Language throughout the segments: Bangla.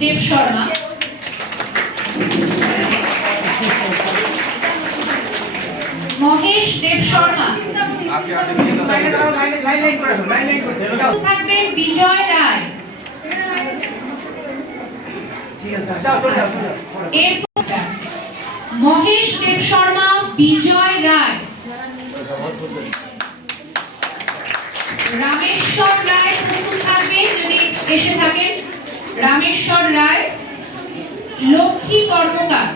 দেব শর্মা। মহেশ দেব শর্মা। থাকবেন বিজয় রায়। মহেশ দেব শর্মা, বিজয় রায়। রামেশ্বর রায় প্রস্তুত থাকবেন যদি এসে থাকেন। রামেশ্বর রায়, লক্ষ্মী কর্মকার।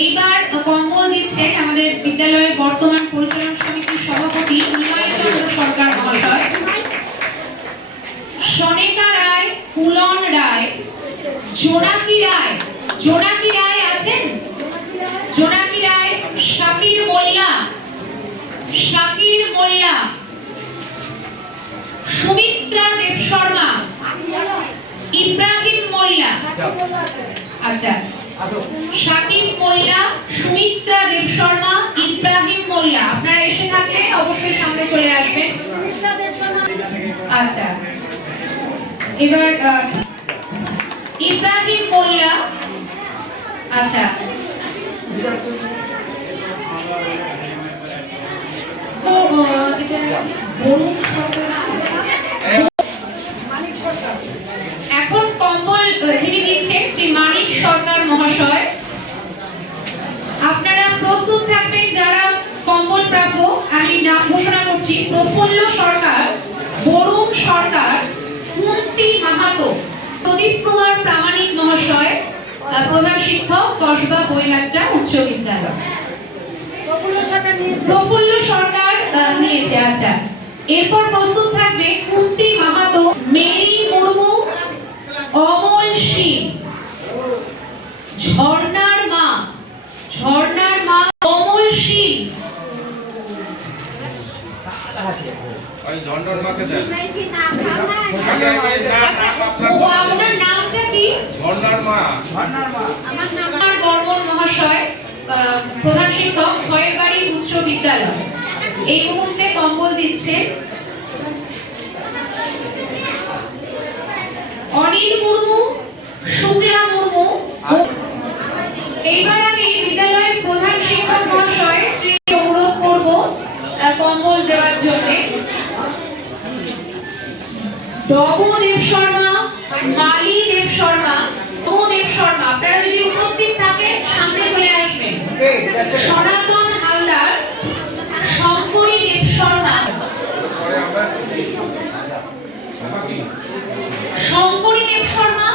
এইবার কম্বল দিচ্ছেন আমাদের বিদ্যালয়ের বর্তমান পরিচালন সমিতির সভাপতি চন্দ্র সরকার মহাশয়। সনেকা রায়, পুলন রায়, জোনাকি রায়। জোনাকি রায় আছেন? জোনাকি রায়, শাকির মোল্লা। শাকির মোল্লা, সুমিত্রা দেব শর্মা, ইব্রাহিম মোল্লা। আচ্ছা শাকিব মোল্লা, সুমিত্রা দেব শর্মা, ইব্রাহিম মোল্লা। আপনারা এসে থাকলে অবশ্যই সামনে চলে আসবেন। আচ্ছা এবার ইব্রাহিম মোল্লা। আচ্ছা ও, আহ, এটা বরুণ সরকার। এখন কম্বল যিনি দিচ্ছেন শ্রী মানিক সরকার মহাশয়, আপনারা প্রস্তুত থাকবেন যারা কম্বল প্রাপ্য। আমি নাম ঘোষণা করছি, প্রফুল্ল সরকার, বরুণ সরকার, কুন্তি মাহাতো, প্রদীপ কুমার প্রামাণিক মহাশয় প্রধান শিক্ষক, কসবা বিদ্যালয় প্রফুল্ল সরকার নিয়েছে। আচ্ছা। এরপর প্রস্তুত থাকবে কুন্তি মাহাতো মেরি মুর্মু অমল সিং ঝর্ণার মা ঝর্ণার মা অমল সিং আচ্ছা আপনার নামটা কি? ঝর্ণার মা। আমার বর্মন মহাশয় প্রধান শিক্ষক খয়েরবাড়ি উচ্চ বিদ্যালয়। এই মুহূর্তে কম্বল দিচ্ছে। অনিল মুর্মু, শুক্লা মুর্মু। এইবার আমি বিদ্যালয়ের প্রধান শিক্ষক মহাশয় শ্রী অনুরোধ করব কম্বল দেওয়ার জন্য। ডব শর্মা সনাতন হালদার শঙ্করী দেব শর্মা। শঙ্করী দেব শর্মা।